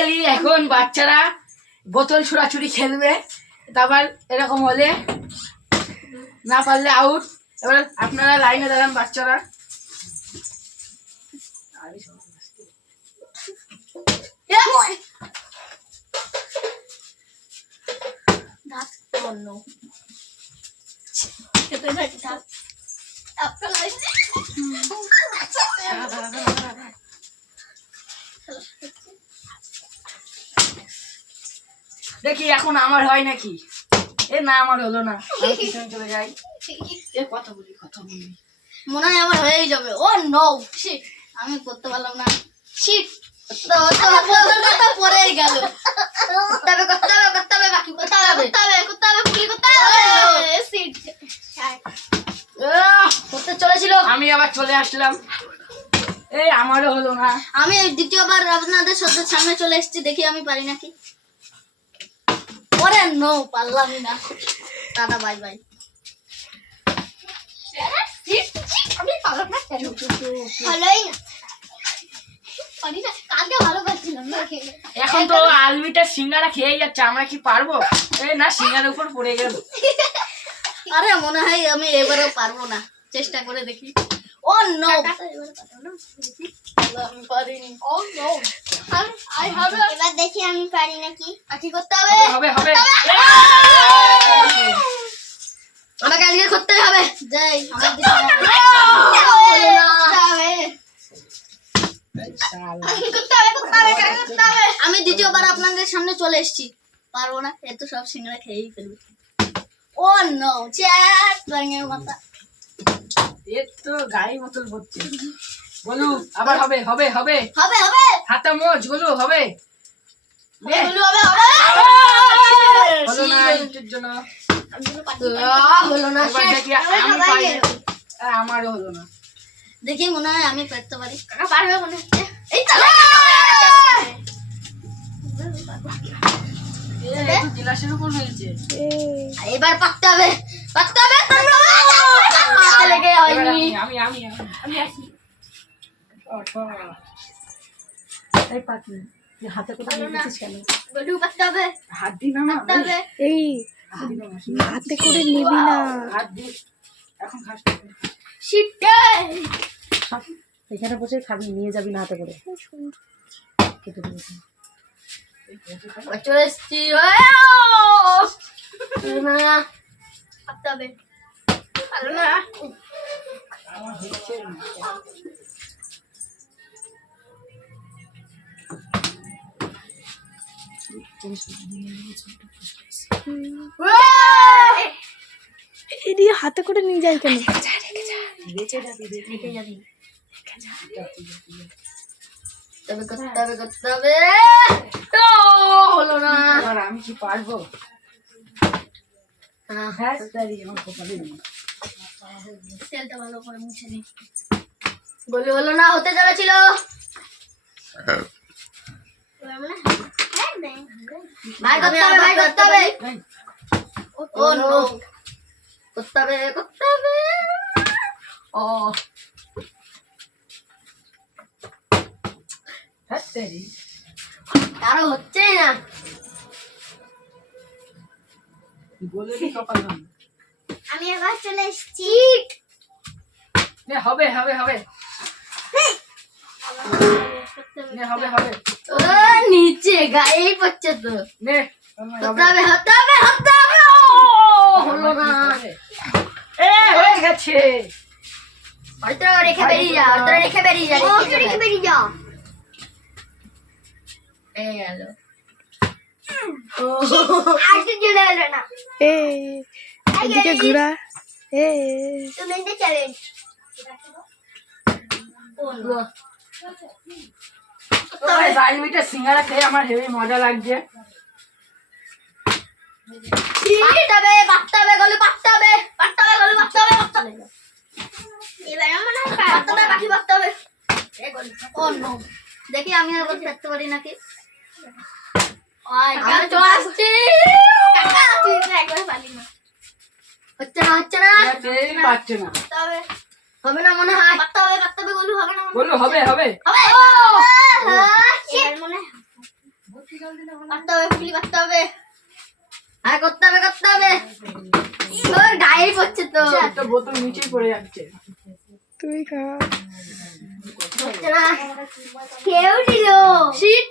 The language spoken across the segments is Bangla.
ফাইনালি এখন বাচ্চারা বোতল ছোড়াছুড়ি খেলবে, তারপর এরকম হলে না পারলে আউট। এবার আপনারা লাইনে দাঁড়ান বাচ্চারা। দেখি এখন আমার হয় নাকি। এ না, আমার হলো না, আমি পিছনে চলে যাই। এ কথা বলি মনে হয় আমার হয়েই যাবে। ও নো শিট, আমি করতে পারলাম না। শিট, পরেই গেল। করতে হবে বাকি করতে হবে পুলি করতে হবে। শিট, করতে চলেছিল, আমি আবার চলে আসলাম। এই আমারও হলো না। আমি দ্বিতীয়বার আপনাদের সামনে চলে এসেছি, দেখি আমি পারি নাকি। ওরে নো, পারলামই না। Tata, bye bye. আমি পারলাম না কেন? ভালোই না, পারি না, কালকে ভালো পাচ্ছিলাম না। এখন তো আলমিটা সিঙ্গারা খেয়ে যাচ্ছে, আমরা কি পারবো? এই না, সিঙ্গারার উপর পড়ে গেল। আরে মনে হয় আমি এবারও পারবো না, চেষ্টা করে দেখি। ও নো, আমি পারিনি। ও নো, এবার দেখি আমি পারি নাকি। কি করতে হবে? হবে আমাকে আজকে করতে হবে। যাই, আমি দ্বিতীয়বার আপনাদের সামনে চলে এসেছি, পারবো না। এত সব সিঙ্গারা খেয়েই ফেলবে। ও নো, চ্যাট ব্যাঙের মাথা। এর তো গায়ে বোতল ভর্তি। বলু আবার হবে। হাতে মোজ বলু হবে। হলো না, ইটের জন্য হলো না। এবার দেখি আমি পাই নাকি। আমারও হলো না। দেখি মনে হয় আমি পারতে পারি। পারবে মনে হচ্ছে। এই তো গ্লাসের উপর ফেলছে। এবার পারতে হবে। হাতে লেগে হয়নি। আমি আসি। এই পাতি হাতে কোথায় নিয়েছিস কেন? বলু পারতে হবে। হাত দি না। এই হাতে করে নিবি না। হাত দি, এখন খাস। শিটে, এখানে বসে খাবি, নিয়ে যাবি না হাতে করে। কেটে দিবি। চলে এসছি। না পারতে হবে। ভালো না, আমার হচ্ছে না। এদি হাতে করে নিয়ে যাই কেন? রেখে যাবি। করতে হবে। হলো না। এবার আমি কি পারবো? হ্যাঁ, আমার কপালে নেই। তেলটা ভালো করে মুছে নি। বলি হলো না, হতে চলেছিল। ভাই করতে হবে। ও নো, করতে হবে। ও আরো হচ্ছে না। বলে দি কপাল ভালো। আমি এবার চলে এসেছি। হবে। ও নিচে গায়েই পড়ছে তো। নে হতে হবে। হলো না। হয়ে গেছে। অল্প রেখে বেরিয়ে যা। এই গেল। আজকে চলে এলো না। এদিকে ঘোরা। চ্যালেঞ্জ। মিটার সিঙ্গারা খেয়ে আমার হেভি মজা লাগছে। দেখি আমি আর দেখতে পারি নাকি। হচ্ছে না। হবে না মনে হয়। পারতে হবে। বলু হবে। বোতল নিচেই পড়ে যাচ্ছে। তুই খা। হচ্ছে না। কেউ ছিল শীত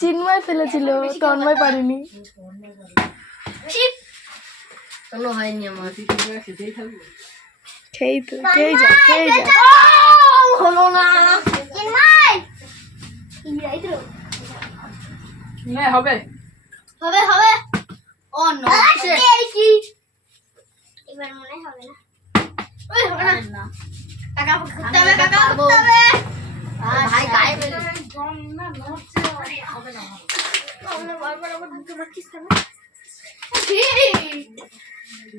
চিন্ময় ফেলেছিল, তন্ময় পারিনি। কোনো হয়নি আমার। খেতেই থাকবো। খেয়ে যা। হলো না। চিন্ময় না হবে হবে হবে। ও নো কি এবার মনে হবে না। ওই হবে না। কাকা করতে হবে, কাকা করতে হবে। ভাই গায়ে ফেলে হবে না। আমরা বারবার আবার ঢুকে রাখিস কেন?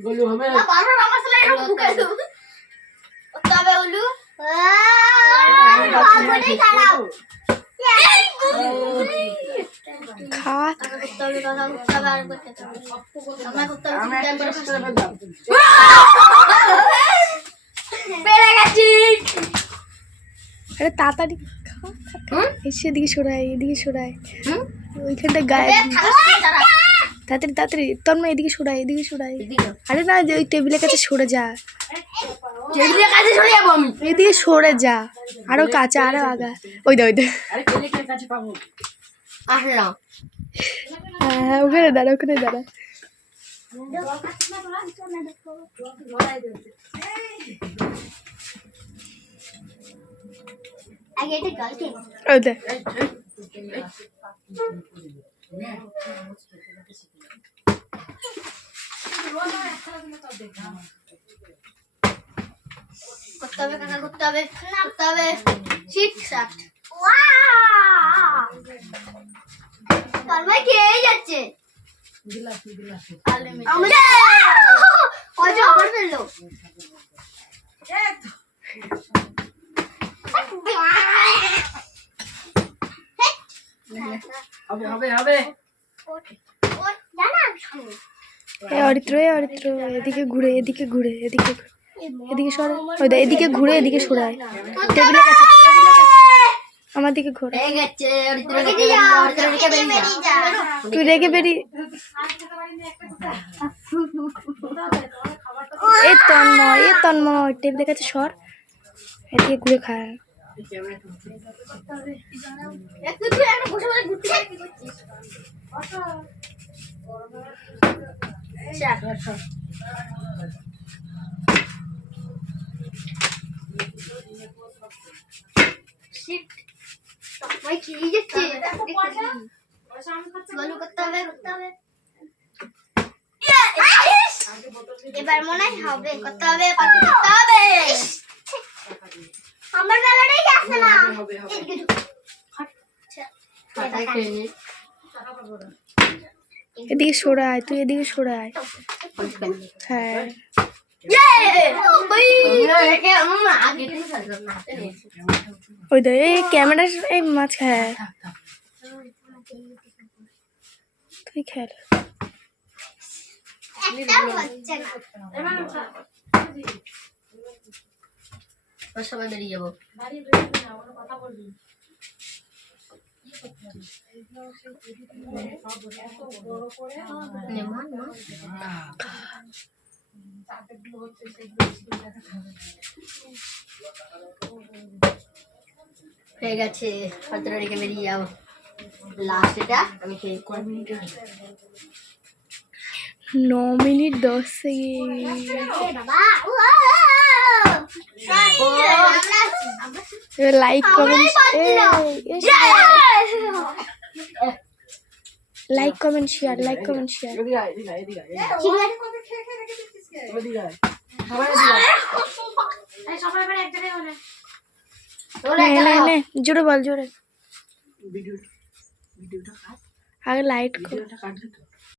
গলু হবে বারবার আমার সাথে এরকম ঢুকে দাও। করতে হবে ওলু। ভাগনেই খারাপ। খা। কাকা করতে হবে, কাকা করতে হবে, আর করতে হবে। আমরা করতে হবে, আমরা একবার চেষ্টা করে দাও। পেরে গেছি। আরে তাড়াতাড়ি খা। এসে এদিকে সরায়। ওইখানটা গায়ে তাড়াতাড়ি তন্ময় এদিকে সরায়। আরে না, যে ওই টেবিলের কাছে সরে যা। টেবিলের কাছে সরে যাবো আমি। এদিকে সরে যা, আরো কাছে, আরো আগা। ওই দা আরে টেবিলের কাছে পাবো। আসলাম। হ্যাঁ, ওখানে দাঁড়া। আগে এটা গালকে ওই দে। করতে হবে, কাকা করতে হবে, করতে হবে। শিট শাট। ওয়াও! তন্ময় খেয়ে যাচ্ছে। আমরা ওই আবার ফেললো। হবে অরিত্র এদিকে ঘুরে এদিকে সরে। ওই দা এদিকে ঘুরে এদিকে সরায়। টেবিলের কাছে আমার দিকে ঘোর। হয়ে গেছে। তুই রেখে বেরিয়ে। এ তন্ময় টেবিলের কাছে সর। এদিকে ঘুরে খা। বসে বসে ঘুরতে কি করছিস? তন্ময় খেয়ে যাচ্ছে। বলু করতে হবে। এবার মনে হবে করতে হবে। আমার বেলাটাই যাচ্ছে না। এদিকে সরায়, তুই এদিকে সরায়। হ্যাঁ, ওই দা এই ক্যামেরা এই মাছ খায়। তুই খেল। সবাই বেরিয়ে যাবো। হয়ে গেছে। হয়তো রেখে বেরিয়ে যাবো। লাস্ট এটা আমি খেয়ে 9 minute 10 second. Like comment share নে জোরে বল। ভিডিওটা আগে লাইট কর। কাটবে তো।